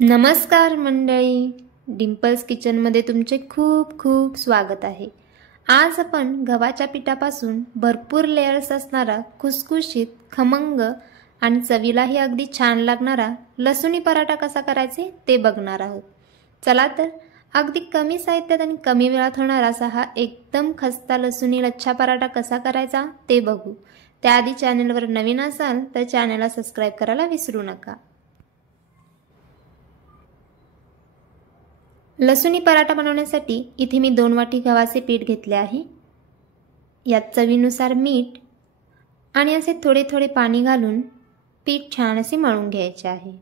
नमस्कार मंडळी, डिम्पल्स किचनमध्ये तुमचे खूप खूप स्वागत आहे। आज आपण गव्हाच्या पिठापासून भरपूर लेयर्स असणारा खुसखुशीत, खमंग आणि चवीलाही अगदी छान लागणारा लसुणी पराठा कसा करायचे ते बघणार आहोत। चला तर अगदी कमी साहित्यात आणि कमी वेळात होणारा असा हा एकदम खस्ता लसुणी लच्छा पराठा कसा करायचा ते बघू। त्याआधी चॅनलवर नवीन असाल तर चॅनलला सबस्क्राइब करायला विसरू नका। लसुणी पराठा बनवण्यासाठी इथे मी 2 वाटी गव्हाचे पीठ घेतले आहे। यात चवीनुसार मीठ आणि असे थोडे थोडे पाणी घालून पीठ छान असे मळून घ्यायचे आहे।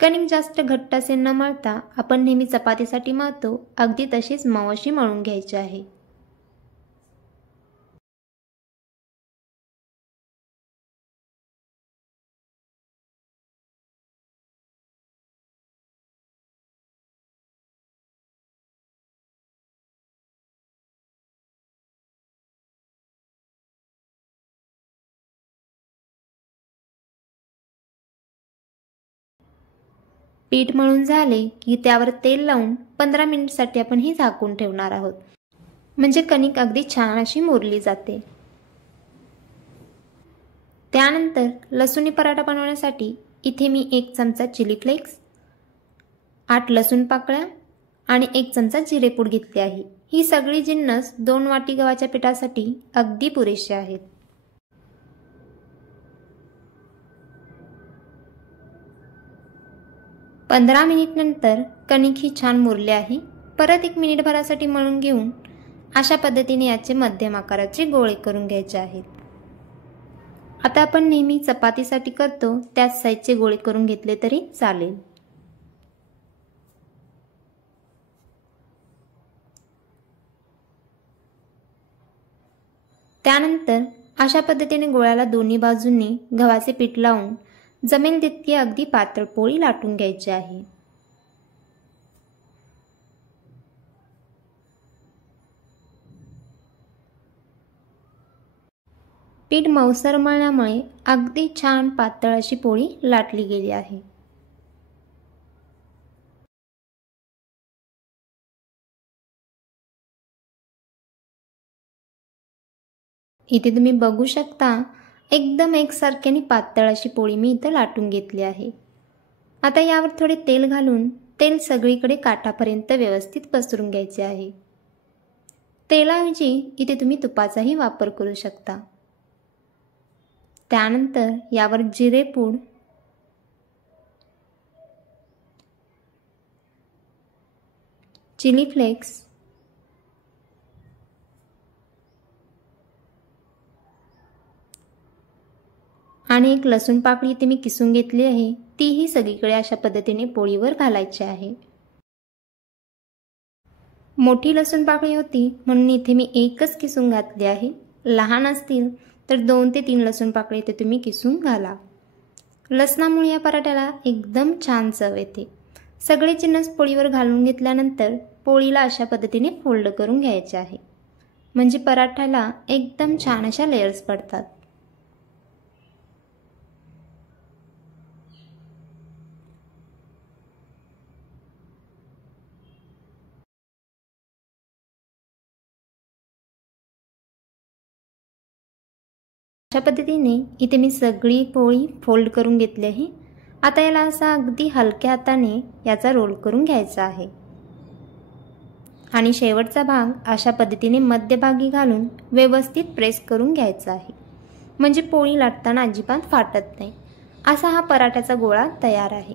कणिक जास्त घट्ट असे न मळता आपण नेहमी चपातीसाठी मळतो अगदी तशीच मऊ अशी मळून घ्यायची आहे। पीठ मळून झाले की त्यावर तेल लावून 15 मिनिटांसाठी आपण हे झाकून ठेवणार आहोत, म्हणजे कणिक अगदी छान अशी मुरली जाते। त्यानंतर लसुणी पराठा बनवण्यासाठी इथे मी 1 चमचा चिली फ्लेक्स, 8 लसूण पाकळ्या आणि 1 चमचा जिरेपूड घेतली आहे। ही सगळी जिन्नस 2 वाटी गव्हाच्या पिठासाठी अगदी पुरेशी आहेत। पंधरा मिनिट नंतर कणिक ही छान मुरली आहे। परत 1 मिनिटभरासाठी मळून घेऊन अशा पद्धतीने याचे मध्यम आकाराचे गोळे करून घ्यायचे आहेत। आता आपण नेहमी चपातीसाठी करतो त्याच साइजचे गोळे करून घेतले तरी चालेल। त्यानंतर अशा पद्धतीने गोळ्याला दोन्ही बाजूंनी गव्हाचे पीठ लावून जमेल तितकी अगदी पातळ पोळी लाटून घ्यायची आहे। पीठ मऊसर मळल्यामुळे अगदी छान पातळ अशी पोळी लाटली गेली आहे। इथे तुम्ही बघू शकता एकदम एकसारखी आणि पातळ अशी पोळी मी इथे लाटून घेतली आहे। आता यावर थोडे तेल घालून तेल सगळीकडे काठापर्यंत व्यवस्थित पसरून घ्यायचे आहे। तेलाऐवजी इथे तुम्ही तुपाचाही वापर करू शकता। त्यानंतर यावर जिरेपूड, चिली फ्लेक्स आणि 1 लसूण पाकळी इथे मी किसून घेतली आहे, तीही सगळीकडे अशा पद्धतीने पोळीवर घालायची आहे। मोठी लसूण पाकळी होती म्हणून इथे मी 1च किसून घातली आहे। लहान असतील तर 2 ते 3 लसूण पाकळी इथे तुम्ही किसून घाला। लसणामुळे या पराठ्याला एकदम छान चव येते। सगळे जिन्नस पोळीवर घालून घेतल्यानंतर पोळीला अशा पद्धतीने फोल्ड करून घ्यायचे आहे, म्हणजे पराठ्याला एकदम छान अशा लेयर्स पडतात। अशा पद्धतीने इथे मी सगळी पोळी फोल्ड करून घेतली आहे। आता याला असा अगदी हलक्या हाताने याचा रोल करून घ्यायचा आहे आणि शेवटचा भाग अशा पद्धतीने मध्यभागी घालून व्यवस्थित प्रेस करून घ्यायचा आहे, म्हणजे पोळी लाटताना अजिबात फाटत नाही। असा हा पराठ्याचा गोळा तयार आहे।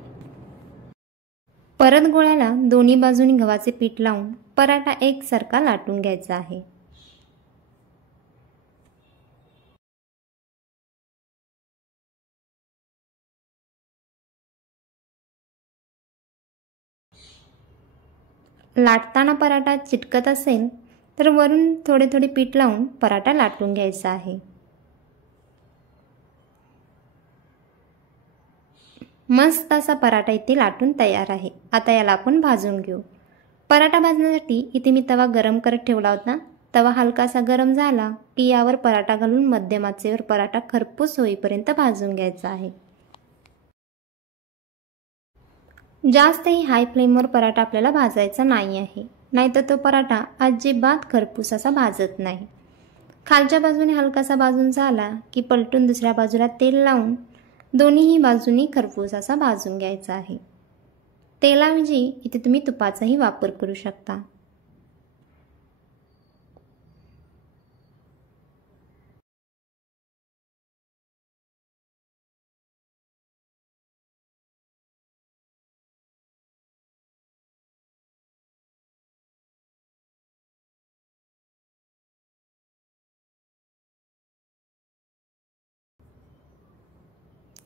परत गोळ्याला दोन्ही बाजूनी गव्हाचे पीठ लावून पराठा एकसारखा लाटून घ्यायचा आहे। लाटताना पराठा चिटकत असेल तर वरून थोडे थोडे पीठ लावून पराठा लाटून घ्यायचा आहे। मस्त असा पराठा इथे लाटून तयार आहे। आता याला आपण भाजून घेऊ। पराठा भाजण्यासाठी इथे मी तवा गरम करत ठेवला होता। तवा हलकासा गरम झाला की यावर पराठा घालून मध्यम आचेवर पराठा खरपूस होईपर्यंत भाजून घ्यायचा आहे। जास्तही हाय फ्लेमवर पराठा आपल्याला भाजायचा नाही आहे, नाहीतर तो पराठा अजिबात खरपूस असा भाजत नाही. खालच्या बाजूने हलकासा भाजून झाला की पलटून दुसऱ्या बाजूला तेल लावून दोन्हीही बाजूनी खरपूस असा भाजून घ्यायचा आहे. तेलाऐवजी इथे तुम्ही तुपाचाही वापर करू शकता.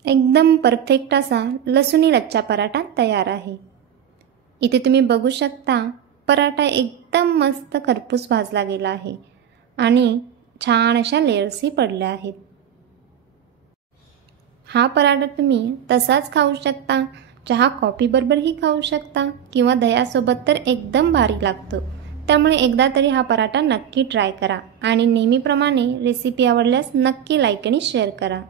एकदम परफेक्ट असा लसुणी लच्छा पराठा तयार आहे. इथे तुम्ही बघू शकता पराठा एकदम मस्त खरपूस भाजला गेला आहे आणि छान अशा लेयर्सही पडल्या आहेत. हा पराठा तुम्ही तसाच खाऊ शकता, चहा कॉफी बरोबरही खाऊ शकता किंवा दह्यासोबत तर एकदम भारी लागतो. त्यामुळे एकदा तरी हा पराठा नक्की ट्राय करा आणि नेहमीप्रमाणे रेसिपी आवडल्यास नक्की लाईक आणि शेअर करा.